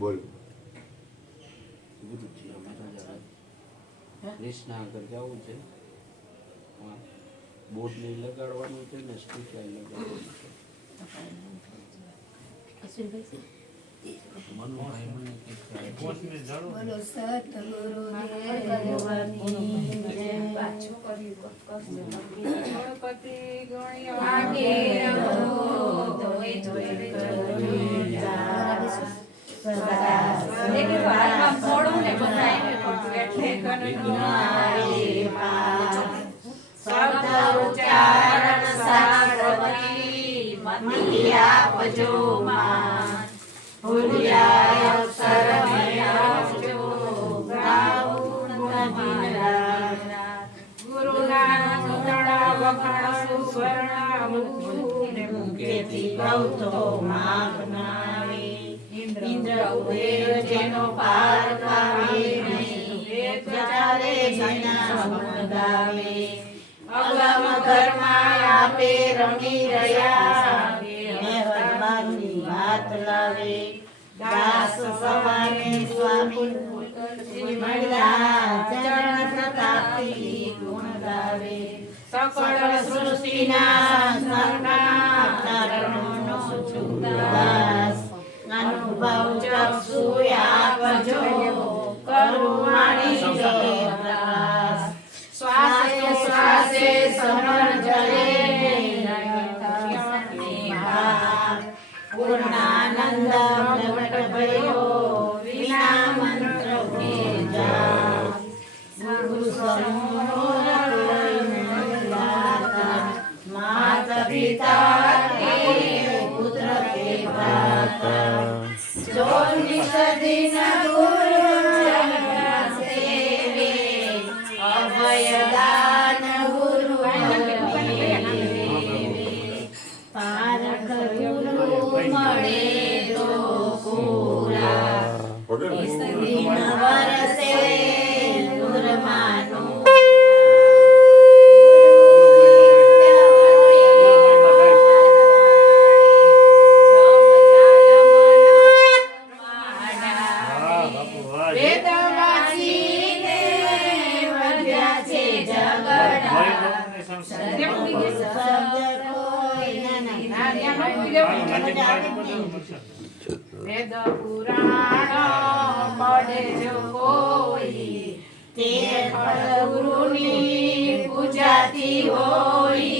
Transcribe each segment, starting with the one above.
બોલ ગુરુજી અમારા જરા કૃષ્ણ આગળ જવું છે, બોર્ડ ને લગાડવાનું છે ને સ્ટીકર લગાડવાનું છે. મનોભાઈ મને બોલો સતગુરુ ગણપતિ ઇન્દ્ર જેનો પાર પાવે નહીં, ચારે જીના સમગાવે, અગમ ઘરમાં આપે રમી રહ્યા, મહેરબાની વાત લાવે, દાસ સવારે સ્વામી મળ્યા, ચરણ પ્રતાપી ગુણ ગાવે, સકળ સૃષ્ટિના સરના કારણોનો છુદાસ, અનુભવ ચક્ષુ આપજો, કરુણાની જય પ્રકાશ, શ્વાસે શ્વાસે સમર જલે, પૂર્ણાનંદ પ્રગટ ભયો, વિના મંત્ર ભેજા, ગુરુ માતા પિતા કે પુત્ર કે ભ્રાતા, જો નિષદિન ગુરુ ચરણ સેવે, અભયદાન ગુરુ પારખ ગુરુ મળે તો પૂરા, દિન વરસે ગુરમાનું વેદ પુરાણ પડે જો કોઈ, તે ગુરુની પૂજાતી હોય,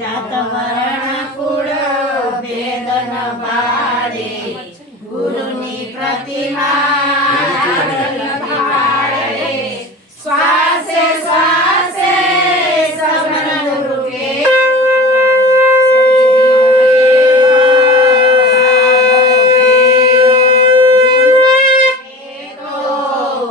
જાત વર્ણ કુળ ભેદ ન પાડે, ગુરુની પ્રતિમા શ્વાસે શ્વાસે સમર ગુરુ કે,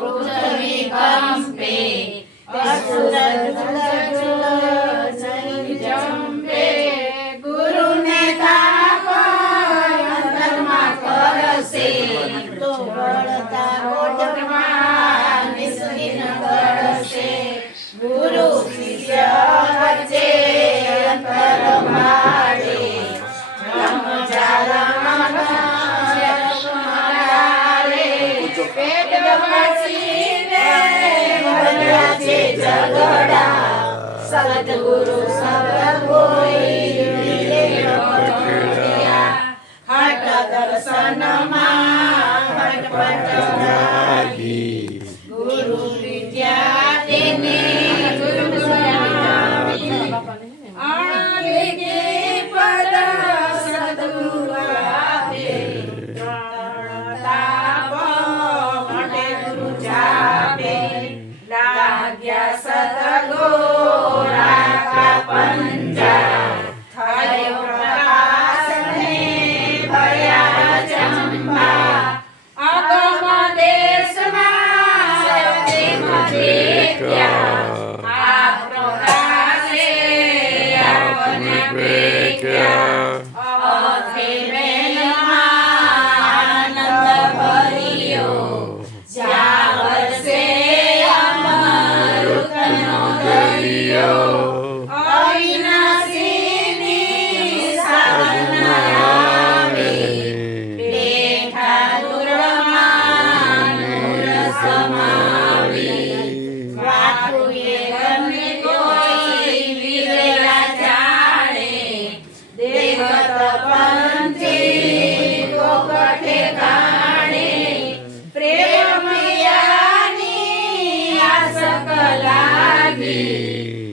પૃથ્વી કંપે, અસુર જંપે, ગુરુને તાપ અંતરમાં કરશે, તો બળતા ઓઢમાં નિસ્દિન કરશે, ગુરુ શિષ્ય વચ્ચે અંતર માડે, પેટ વસીને ભર્યા છે ઝઘડા, સદગુરુ સબ કોઈ હટ દર્શનમાં હટપટ લાગી, ગુરુ વિદ્યા તેને પદ સદગુરુ આપે, તાપ માટે ગુરુ જાપે, લાગ્યા સદગોરા કા પંજા, થયો પ્રકાશ ને ભયા ચંપા, અગમ દેશમાં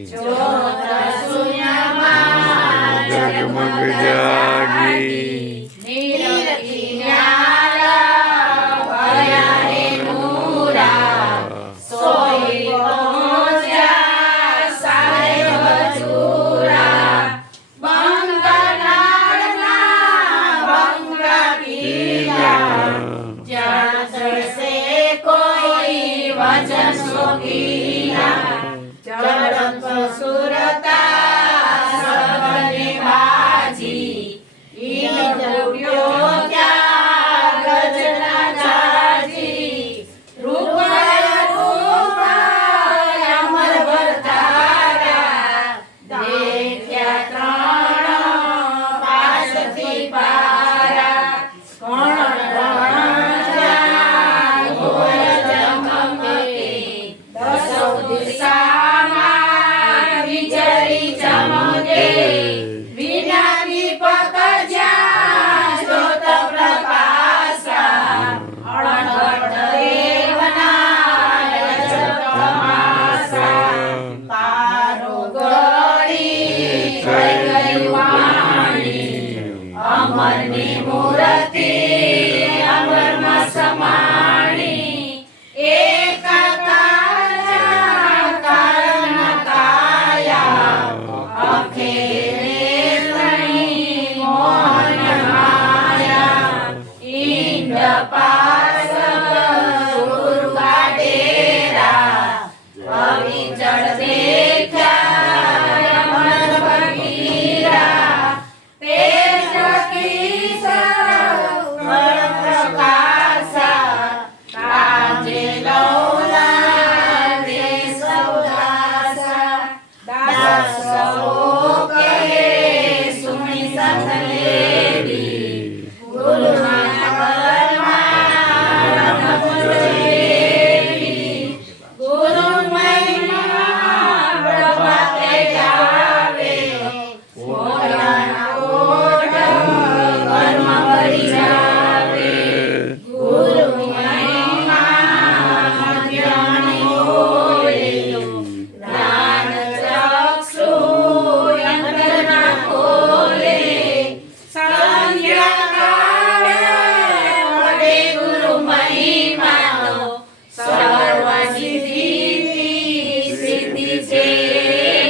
જ્યોત શૂન્યમાં જગમગ જાગી નિરખી ન્યારા ભયા રે નૂરા સોઈ પહોંચ્યા સારે હજુરા બંગનાળના બંગા પીલા જ્યાં ચડશે કોઈ વચન શોકીલા ચડત સુરતા સબને બાજી ઈ દ્રવ્યો ત્યાં ગજના જાજી રૂપાય રૂપાય અમર ભરતારા દેખ્યા ત્રણ પાસથી પારા કોણ જા ગોય જમકે દસો દિશામાં વીજળી ચમકે વિના દીપક જ્યાં જ્યોત પ્રકાશા અણઘટ દેવના રજત તમાસા તારો ગળી થઈ ગઈ વાણી અમરની મૂર્તિ અમરમાં સમાણી એકાકાર કારણ કાયા અખેરે ત્રણી મોહન માયા ઇન્દ પાસ સુરગા ડેરા અવિચળ દેખ્યા અમર ભગીરા તેજ કિસ પ્રકાશા કાજે લૌલા તે સૌદાસા દાસો કહે સુણી સતલેવી ગુરુના ઘરમાં રમતેવી ગુરુ મહિમા પ્રભાતે ગાવે ઓઢાના ઓઢ ઘરમાં ભરી જાવે ગુરુ મહિમા મધ્યાની બોલે જ્ઞાન ચક્ષુ અંતરના ખોલે સંધ્યાકાળે પડે ગુરુ મહિમા તો સર્વ સિદ્ધિ સિદ્ધિ છે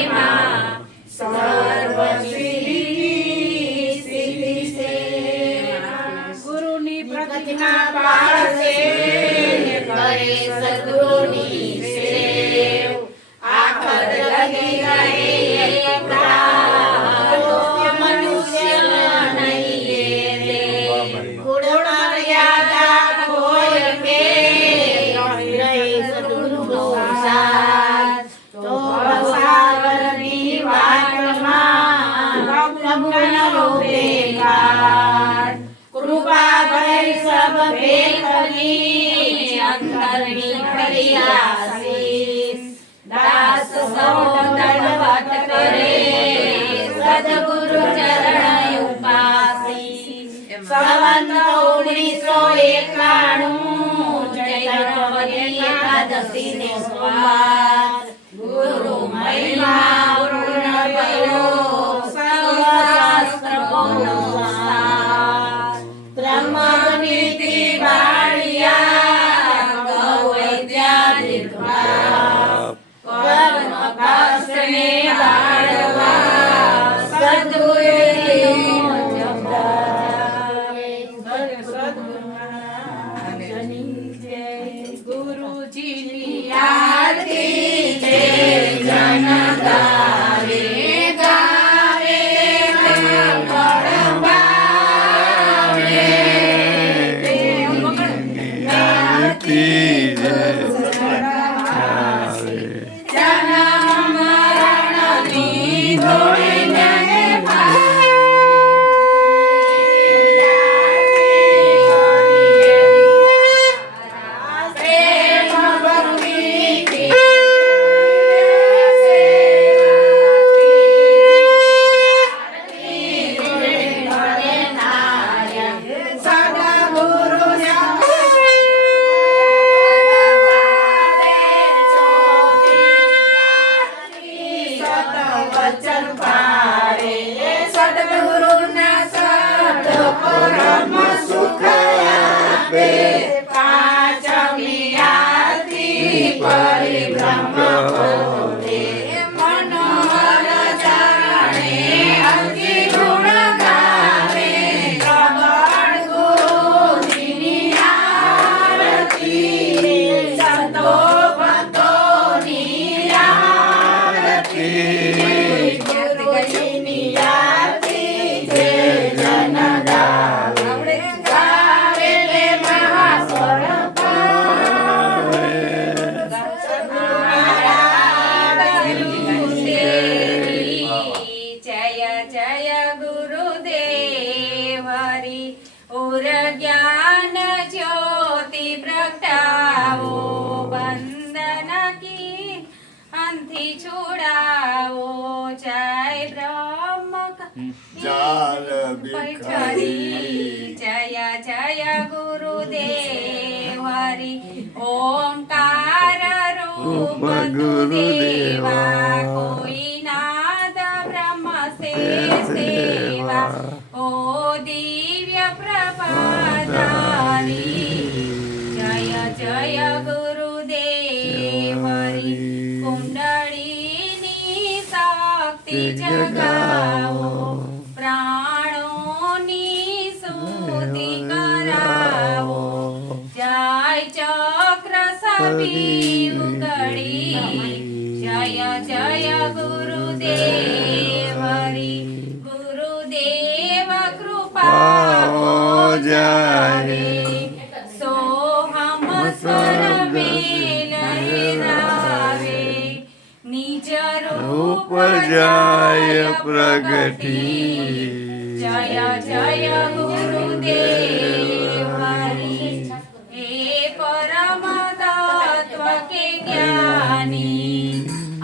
માં સર્વ સિદ્ધિ સિદ્ધિ છે ગુરુની પ્રતિજ્ઞા પાળશે કરે સદગુરુની સેવ આખર લગી રહે મનુષ્ય નહીં રે ગુણ મર્યાદા કોઈ કે નહીં સદગુરુનો સાથ તો ભવસાગરની વાટમાં પ્રભુના રૂપે ઘાટ કૃપા ભરી સબ ભેખની અંતરની હરિયાસીસ દાસ સૌ દંડવત કરે સદગુરુ ચરણ ઉપાસી સંવંત 1991 ચૈત્રવદી એકાદશી ને સોમવાર ગુરુ મહિમા પૂર્ણ ભયો સર્વશાસ્ત્ર બોલો બ્રહ્મનીતિ વાણિયા ગૌવૈદ્યાધિક કર્મ કાષ્ટને વાળવા સદગુરુનો જપ ગુરુજીની આરતી છે જન ગાવે ગાવે મંગળવારે જન્મ મરણની ધોળીને સદા ગુરુ ગુરુદેવા કોઈ નાદ બ્રહ્મ સેવા ઓ દિવ્ય પ્રભાધારી જય જય ગુરુદેવ હરી કુંડળીની શક્તિ જગાવો પ્રાણોની શુદ્ધિ કરાવો જય ચક્ર સભી ઉગડી જય જય ગુરુદેવ હરી ગુરુદેવ કૃપાઓ જારે સોહમ સ્વર મેલ લહેરાવે નિજ રૂપ જાય પ્રગટી જય જય ગુરુદેવ હરી હે પરમ તત્વ કે જ્ઞાની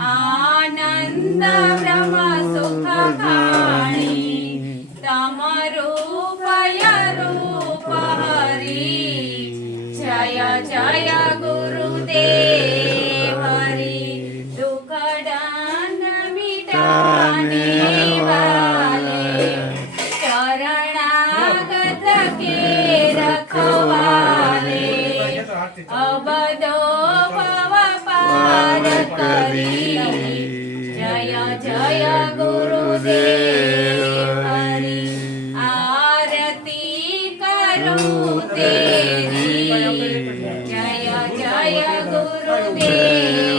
આનંદ બ્રહ્મ સુખ ખાણી તમ રૂપય રૂપ હરી જય જય ગુરુદેવ હરી દુઃખ દંડ મિટાને વાલે શરણાગત કે રખવાલે અબદો ભવ પાર કરી જય જય ગુરુદેવ હરી આરતી કરું તેરી જય જય ગુરુદેવ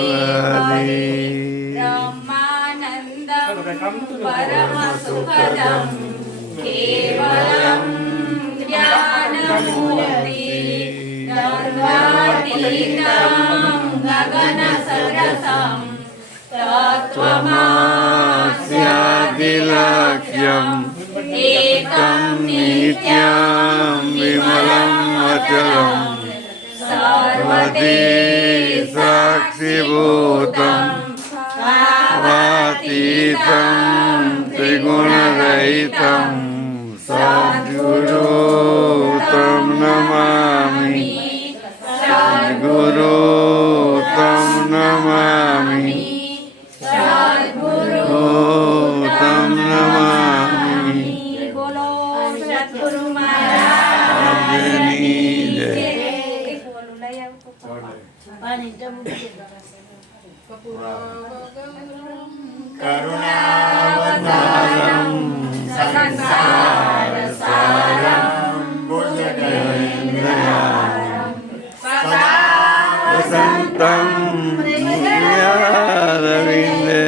હરી બ્રહ્માનંદ પરમ સુખદમ કેવલમ જ્ઞાનમૂર્તિ સર્વાતીતમ ગગન સરસમ તત્વમાસ્યાદિલક્ષ્યમ એકમ નિત્યમ વિમલમ અચલમ સર્વદી સાક્ષીભૂતમ વાતીતમ ત્રિગુણરહિતમ સદ્ગુરુ તમ નમામિ સદ્ગુરુ તમ નમામિ સદ્ગુરુ તમ નમામિ બોલો સદ્ગુરુ મહારાજની જય બોલું લઈ આવ કરુણાવતારમ સંસાર સારમ ભુજગેન્દ્રયારમ વસંતમ રવિંદે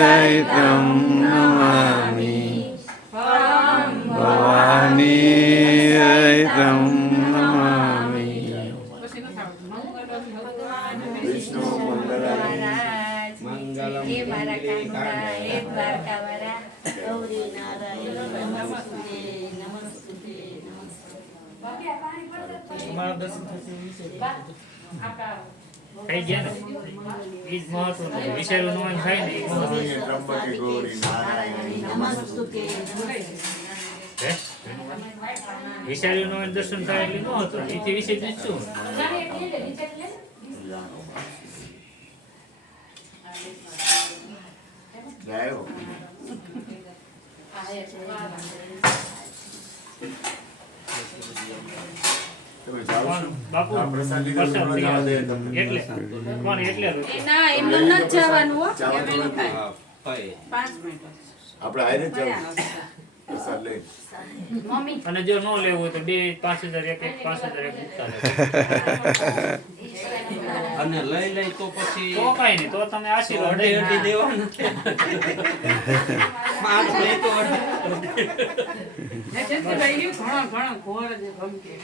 રહિતમ નમામિ ભવાની રહિતમ નમામિ મંગલમ હે મારા કાંતા હે દ્વારકાવાળા ગૌરી નારાયણ નમસ્તે નમસ્તે તમારા દર્શન થશે થઈ ગયા ને એ જ મહત્વ વિચાર્યું નું થાય ને એ મહત્વ નમસ્તે હે વિચાર્યું નું દર્શન થાય એટલે ન હતું એથી વિશે શું બાપુ પ્રસાદ એટલે કોણ એટલે ના એમનું નથી જવાનું હો આપણે આઈને જ જવું પ્રસાદ લઈ મમ્મી અને જો ન લેવું હોય તો 2-5,000 એક 5,000 એક મુકતા અને લઈ લઈ તો પછી તો કઈ નહીં તો તમે આશીર્વાદ અડધી અડધી દેવાનું પાંચ લઈ તો અડધી ઘણો ઘોર જે ગમકે